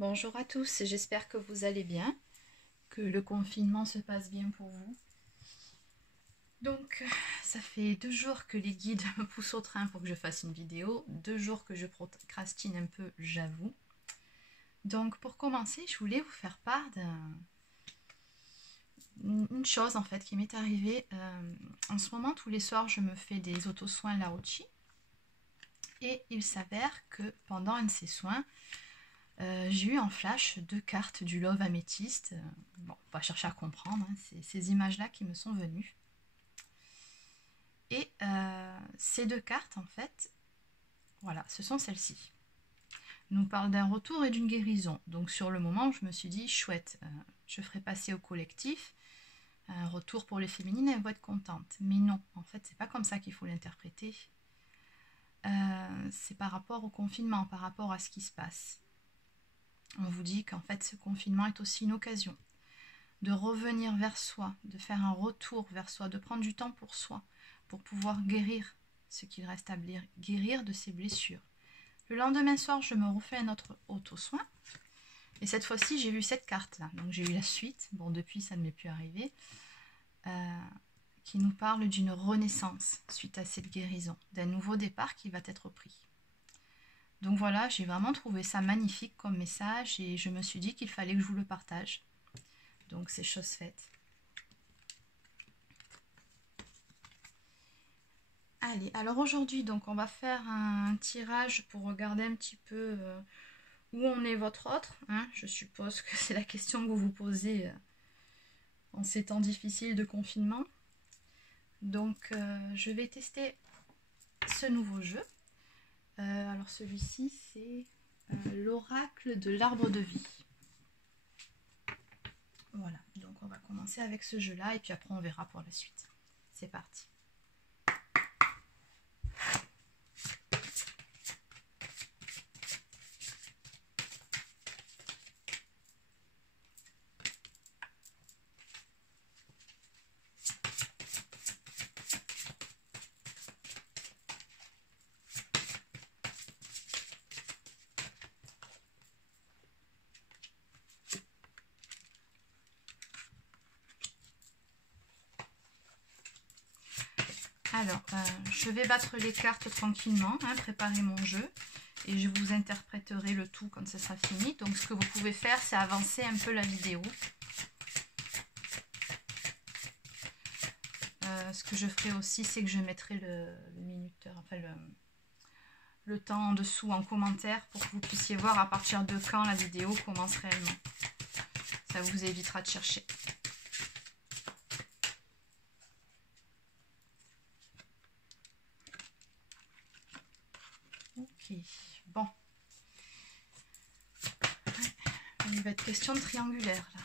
Bonjour à tous, j'espère que vous allez bien, que le confinement se passe bien pour vous. Donc, ça fait 2 jours que les guides me poussent au train pour que je fasse une vidéo, 2 jours que je procrastine un peu, j'avoue. Donc, pour commencer, je voulais vous faire part d'une chose en fait qui m'est arrivée. En ce moment, tous les soirs, je me fais des auto-soins Laochi. Et il s'avère que pendant un de ces soins, j'ai eu en flash 2 cartes du Love Améthyste. Bon, on va chercher à comprendre, hein, c'est ces images-là qui me sont venues. Et ces 2 cartes, en fait, voilà, ce sont celles-ci. Nous parlent d'un retour et d'une guérison. Donc sur le moment, je me suis dit, chouette, je ferai passer au collectif un retour pour les féminines et elles vont être contentes. Mais non, en fait, c'est pas comme ça qu'il faut l'interpréter. C'est par rapport au confinement, par rapport à ce qui se passe. On vous dit qu'en fait ce confinement est aussi une occasion de revenir vers soi, de faire un retour vers soi, de prendre du temps pour soi, pour pouvoir guérir ce qu'il reste à guérir de ses blessures. Le lendemain soir, je me refais un autre auto-soin. Et cette fois-ci, j'ai vu cette carte-là. Donc j'ai eu la suite. Bon, depuis, ça ne m'est plus arrivé. Qui nous parle d'une renaissance suite à cette guérison, d'un nouveau départ qui va être pris. Donc voilà, j'ai vraiment trouvé ça magnifique comme message et je me suis dit qu'il fallait que je vous le partage. Donc c'est chose faite. Allez, alors aujourd'hui, donc on va faire un tirage pour regarder un petit peu où en est votre autre. Hein. Je suppose que c'est la question que vous vous posez en ces temps difficiles de confinement. Donc je vais tester ce nouveau jeu. Alors celui-ci, c'est l'oracle de l'arbre de vie. Voilà, donc on va commencer avec ce jeu-là et puis après on verra pour la suite. C'est parti. Alors, je vais battre les cartes tranquillement, hein, préparer mon jeu et je vous interpréterai le tout quand ce sera fini. Donc ce que vous pouvez faire, c'est avancer un peu la vidéo. Ce que je ferai aussi, c'est que je mettrai le minuteur, enfin le temps en dessous en commentaire pour que vous puissiez voir à partir de quand la vidéo commence réellement. Ça vous évitera de chercher. Ok, bon. Il va être question de triangulaire là.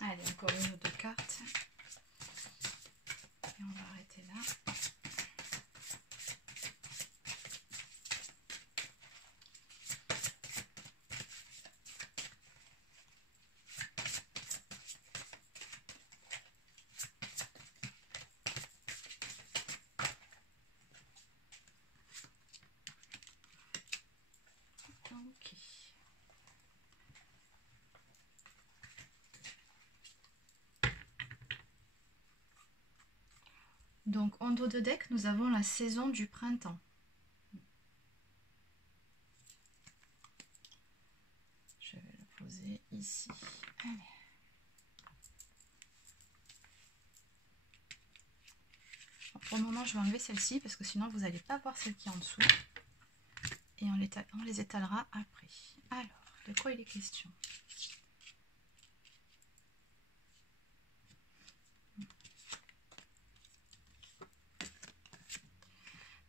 Allez, encore une ou deux cartes. Et on va arrêter là. Ok. Donc en dos de deck, nous avons la saison du printemps. Je vais le poser ici. Allez. Pour le moment, je vais enlever celle-ci parce que sinon, vous n'allez pas voir celle qui est en dessous. Et on les étalera après. Alors, de quoi il est question?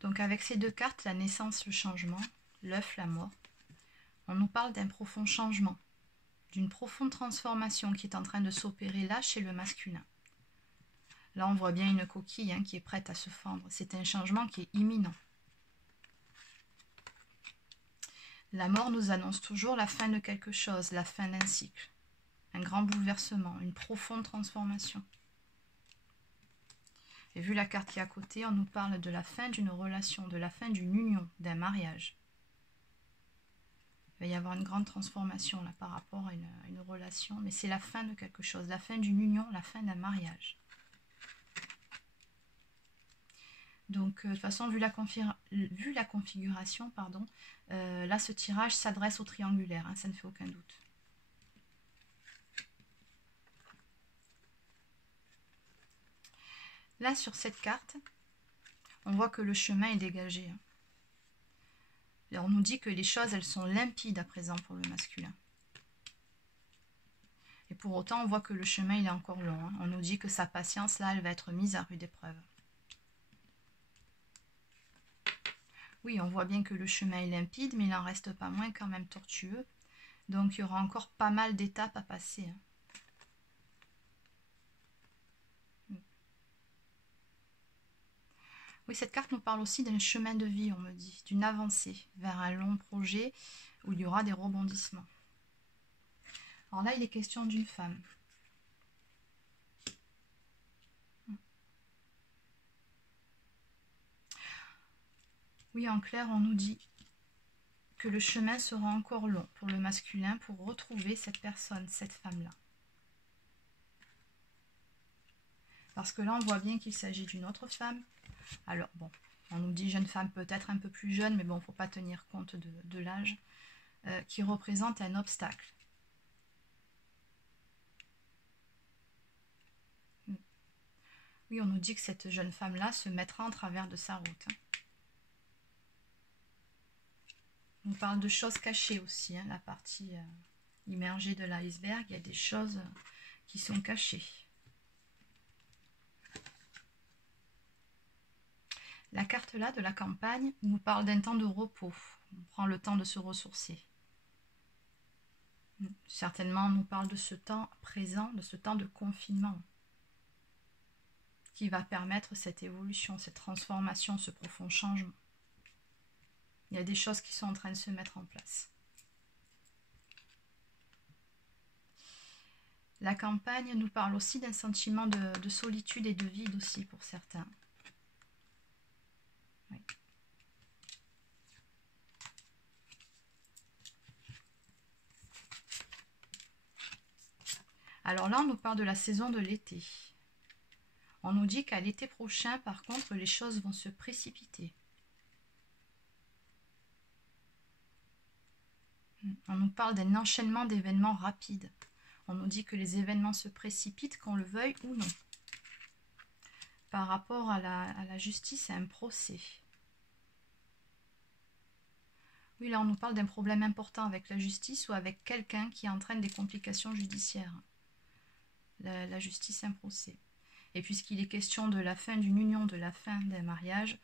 Donc avec ces deux cartes, la naissance, le changement, l'œuf, la mort, on nous parle d'un profond changement, d'une profonde transformation qui est en train de s'opérer là chez le masculin. Là, on voit bien une coquille qui est prête à se fendre. C'est un changement qui est imminent. La mort nous annonce toujours la fin de quelque chose, la fin d'un cycle, un grand bouleversement, une profonde transformation. Et vu la carte qui est à côté, on nous parle de la fin d'une relation, de la fin d'une union, d'un mariage. Il va y avoir une grande transformation là par rapport à une relation, mais c'est la fin de quelque chose, la fin d'une union, la fin d'un mariage. Donc de toute façon, vu la configuration, pardon, là ce tirage s'adresse au triangulaire, ça ne fait aucun doute. Là sur cette carte, on voit que le chemin est dégagé. Et on nous dit que les choses, elles sont limpides à présent pour le masculin. Et pour autant, on voit que le chemin, il est encore long. On nous dit que sa patience, là, elle va être mise à rude épreuve. Oui, on voit bien que le chemin est limpide, mais il n'en reste pas moins quand même tortueux. Donc, il y aura encore pas mal d'étapes à passer. Oui, cette carte nous parle aussi d'un chemin de vie, on me dit, d'une avancée vers un long projet où il y aura des rebondissements. Alors là, il est question d'une femme. Oui, en clair, on nous dit que le chemin sera encore long pour le masculin pour retrouver cette personne, cette femme-là. Parce que là, on voit bien qu'il s'agit d'une autre femme. Alors, bon, on nous dit jeune femme, peut-être un peu plus jeune, mais bon, il ne faut pas tenir compte de l'âge, qui représente un obstacle. Oui, on nous dit que cette jeune femme-là se mettra en travers de sa route. On parle de choses cachées aussi, la partie immergée de l'iceberg, il y a des choses qui sont cachées. La carte là de la campagne nous parle d'un temps de repos. On prend le temps de se ressourcer. Certainement, on nous parle de ce temps présent, de ce temps de confinement qui va permettre cette évolution, cette transformation, ce profond changement. Il y a des choses qui sont en train de se mettre en place. La campagne nous parle aussi d'un sentiment de solitude et de vide aussi pour certains. Oui. Alors là, on nous parle de la saison de l'été. On nous dit qu'à l'été prochain, par contre, les choses vont se précipiter. On nous parle d'un enchaînement d'événements rapides. On nous dit que les événements se précipitent, qu'on le veuille ou non. Par rapport à la justice et à un procès. Oui, là on nous parle d'un problème important avec la justice ou avec quelqu'un qui entraîne des complications judiciaires. La justice et un procès. Et puisqu'il est question de la fin d'une union, de la fin d'un mariage,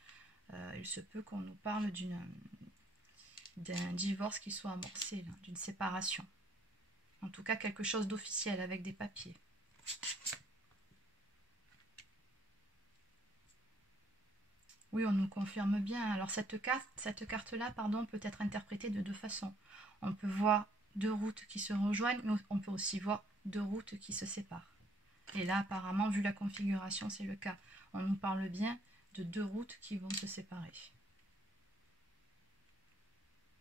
il se peut qu'on nous parle d'un divorce qui soit amorcé, d'une séparation. En tout cas, quelque chose d'officiel avec des papiers. Oui, on nous confirme bien. Alors cette carte-là, peut être interprétée de deux façons. On peut voir deux routes qui se rejoignent, mais on peut aussi voir deux routes qui se séparent. Et là, apparemment, vu la configuration, c'est le cas. On nous parle bien de deux routes qui vont se séparer.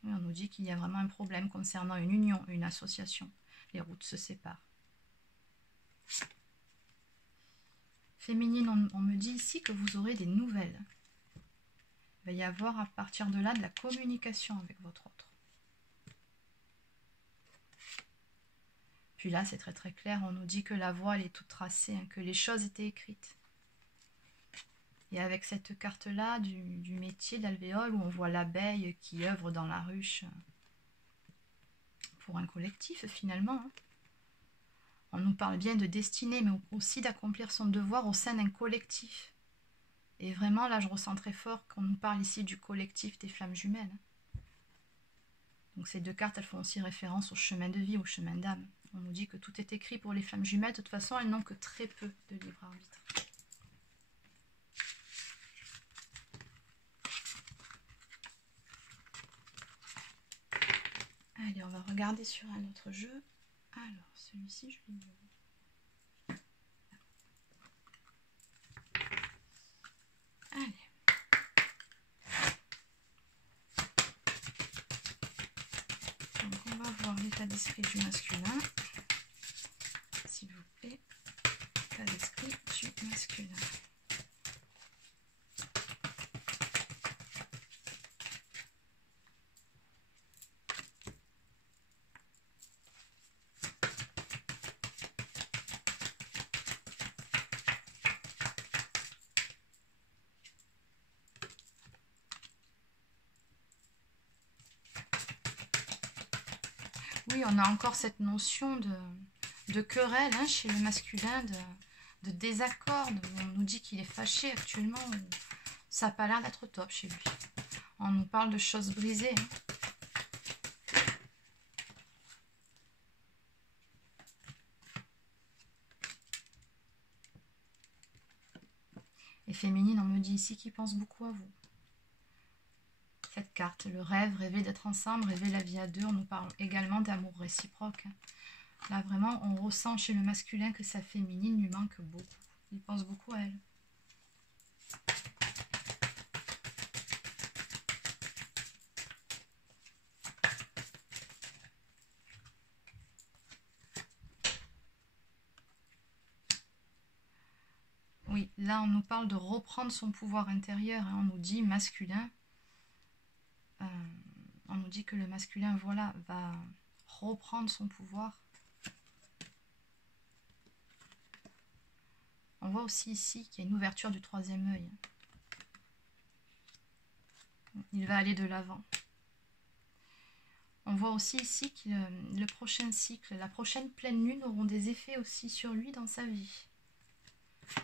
Oui, on nous dit qu'il y a vraiment un problème concernant une union, une association. Les routes se séparent. Féminine, on me dit ici que vous aurez des nouvelles. Il va y avoir à partir de là de la communication avec votre autre. Puis là, c'est très clair, on nous dit que la voie elle est toute tracée, que les choses étaient écrites. Et avec cette carte-là du métier d'alvéole, où on voit l'abeille qui œuvre dans la ruche pour un collectif finalement. Hein. On nous parle bien de destinée, mais aussi d'accomplir son devoir au sein d'un collectif. Et vraiment, là, je ressens très fort qu'on nous parle ici du collectif des flammes jumelles. Donc ces deux cartes, elles font aussi référence au chemin de vie, au chemin d'âme. On nous dit que tout est écrit pour les flammes jumelles. De toute façon, elles n'ont que très peu de libre arbitre. Allez, on va regarder sur un autre jeu. Alors, celui-ci, je l'ai mis. Allez. Donc, on va voir l'état d'esprit du masculin. S'il vous plaît, l'état d'esprit du masculin. Oui, on a encore cette notion de querelle hein, chez le masculin, de désaccord. On nous dit qu'il est fâché actuellement. Ça n'a pas l'air d'être top chez lui. On nous parle de choses brisées. Hein. Et féminine, on me dit ici qu'il pense beaucoup à vous. Cette carte, le rêve, rêver d'être ensemble, rêver la vie à deux, on nous parle également d'amour réciproque. Là, vraiment, on ressent chez le masculin que sa féminine lui manque beaucoup. Il pense beaucoup à elle. Oui, là, on nous parle de reprendre son pouvoir intérieur. Hein. On nous dit masculin. On nous dit que le masculin, voilà, va reprendre son pouvoir. On voit aussi ici qu'il y a une ouverture du troisième œil. Il va aller de l'avant. On voit aussi ici que le prochain cycle, la prochaine pleine lune auront des effets aussi sur lui dans sa vie.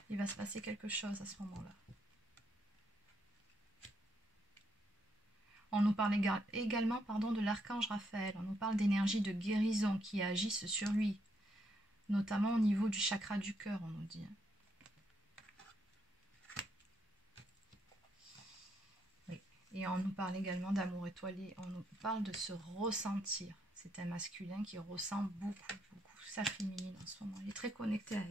Il va se passer quelque chose à ce moment-là. On nous parle également de l'archange Raphaël. On nous parle d'énergie de guérison qui agissent sur lui, notamment au niveau du chakra du cœur, on nous dit. Oui. Et on nous parle également d'amour étoilé. On nous parle de se ressentir. C'est un masculin qui ressent beaucoup sa féminine en ce moment. Il est très connecté à elle.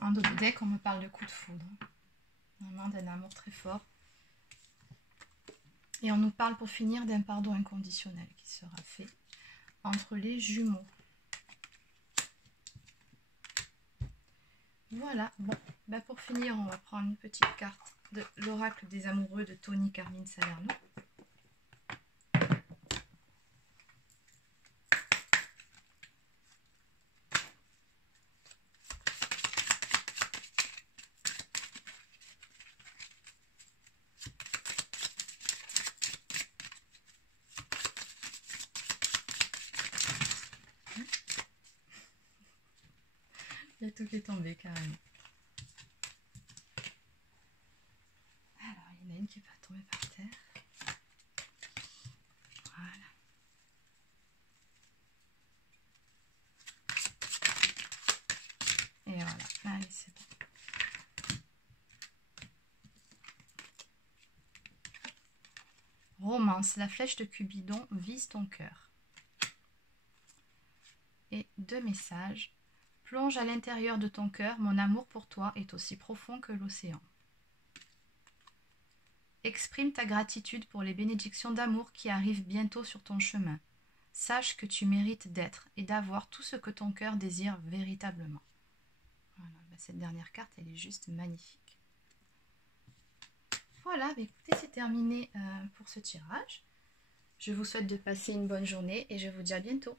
En dos de deck, on me parle de coup de foudre. Vraiment d'un amour très fort. Et on nous parle pour finir d'un pardon inconditionnel qui sera fait entre les jumeaux. Voilà, bon, ben pour finir, on va prendre une petite carte de l'oracle des amoureux de Tony Carmine Salerno. Il y a tout qui est tombé carrément. Alors, il y en a une qui va tomber par terre. Voilà. Et voilà, allez, c'est bon. Romance, la flèche de Cupidon vise ton cœur. Et deux messages. Plonge à l'intérieur de ton cœur, mon amour pour toi est aussi profond que l'océan. Exprime ta gratitude pour les bénédictions d'amour qui arrivent bientôt sur ton chemin. Sache que tu mérites d'être et d'avoir tout ce que ton cœur désire véritablement. Voilà, cette dernière carte, elle est juste magnifique. Voilà, écoutez, c'est terminé pour ce tirage. Je vous souhaite de passer une bonne journée et je vous dis à bientôt.